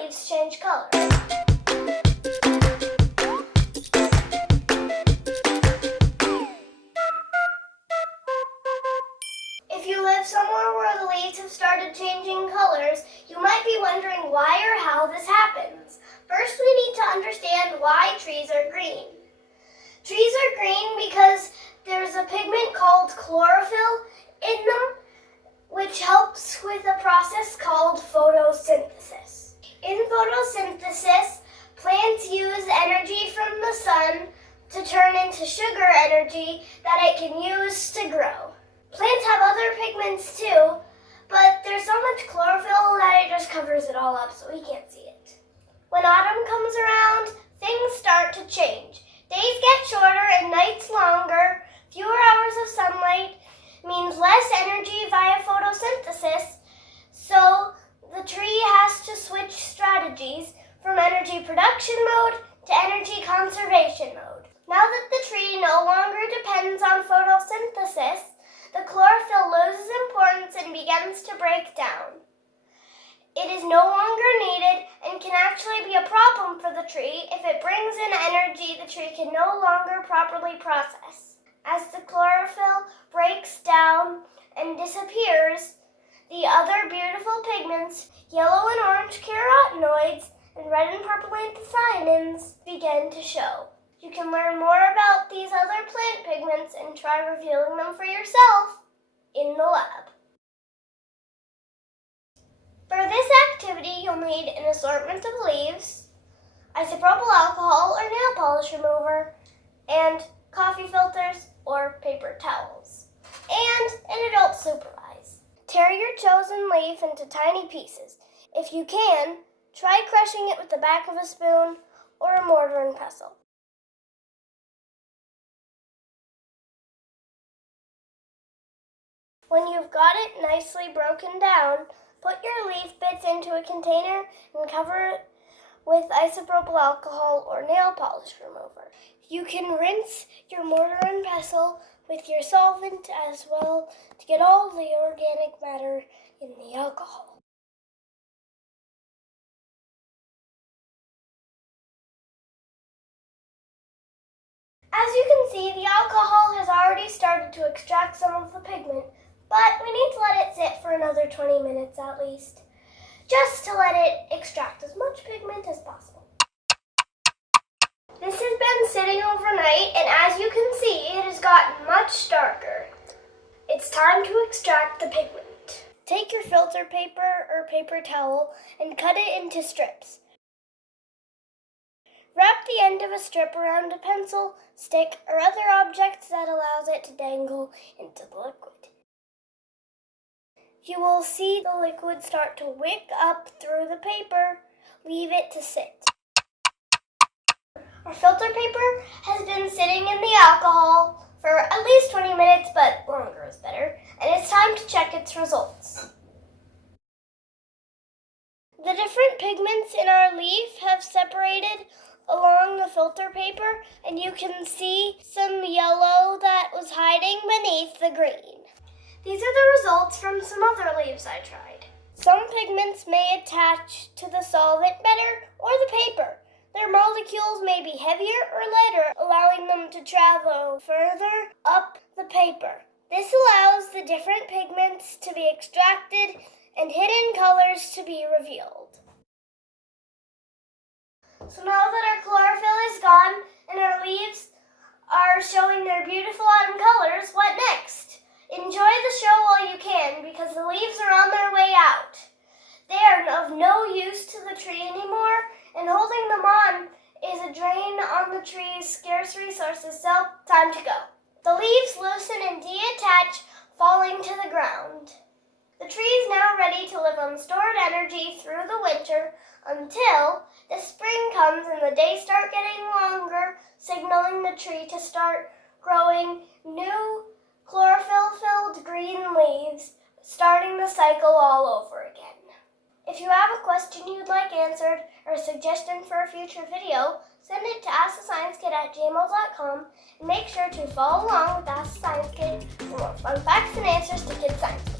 leaves change color. If you live somewhere where the leaves have started changing colors, you might be wondering why or how this happens. First, we need to understand why trees are green. Trees are green because there's a pigment called chlorophyll in them, which helps with a process called photosynthesis. In photosynthesis, plants use energy from the sun to turn into sugar energy that it can use to grow. Plants have other pigments too, but there's so much chlorophyll that it just covers it all up so we can't see it. When autumn comes around, things start to change. Days get shorter and nights longer. Fewer hours of sunlight means less energy via photosynthesis, so the tree has to switch strategies from energy production mode to energy conservation mode. Now that the tree no longer depends on photosynthesis, the chlorophyll loses importance and begins to break down. It is no longer needed and can actually be a problem for the tree if it brings in energy the tree can no longer properly process. As the chlorophyll breaks down and disappears, the other beautiful pigments, yellow and orange carotenoids, and red and purple anthocyanins, begin to show. You can learn more about these other plant pigments and try revealing them for yourself in the lab. For this activity, you'll need an assortment of leaves, isopropyl alcohol or nail polish remover, and coffee filters or paper towels, and an adult supervise. Tear your chosen leaf into tiny pieces. If you can, try crushing it with the back of a spoon or a mortar and pestle. When you've got it nicely broken down, put your leaf bits into a container and cover it with isopropyl alcohol or nail polish remover. You can rinse your mortar and pestle with your solvent as well to get all the organic matter in the alcohol. As you can see, the alcohol has already started to extract some of the pigment, but we need to let it sit for another 20 minutes at least, just to let it extract as much pigment as possible. This has been sitting overnight, and as you can see, it has gotten much darker. It's time to extract the pigment. Take your filter paper or paper towel and cut it into strips. Wrap the end of a strip around a pencil, stick, or other object that allows it to dangle into the liquid. You will see the liquid start to wick up through the paper. Leave it to sit. Our filter paper has been sitting in the alcohol for at least 20 minutes, but longer is better, and it's time to check its results. The different pigments in our leaf have separated along the filter paper, and you can see some yellow that was hiding beneath the green. These are the results from some other leaves I tried. Some pigments may attach to the solvent better or the paper. Their molecules may be heavier or lighter, allowing them to travel further up the paper. This allows the different pigments to be extracted and hidden colors to be revealed. So now that our chlorophyll is gone and our leaves are showing their beautiful autumn colors, what next? Enjoy the show while you can because the leaves are on their way out. They are of no use to the tree anymore, and holding them on is a drain on the tree's scarce resources, so time to go. The leaves loosen and detach, falling to the ground. The tree is now ready to live on stored energy through the winter until the spring comes and the days start getting longer, signaling the tree to start growing new chlorophyll-filled green leaves, starting the cycle all over again. If you have a question you'd like answered or a suggestion for a future video, send it to AskTheScienceKid@gmail.com and make sure to follow along with Ask the Science Kid for more fun facts and answers to Kid Science Kid.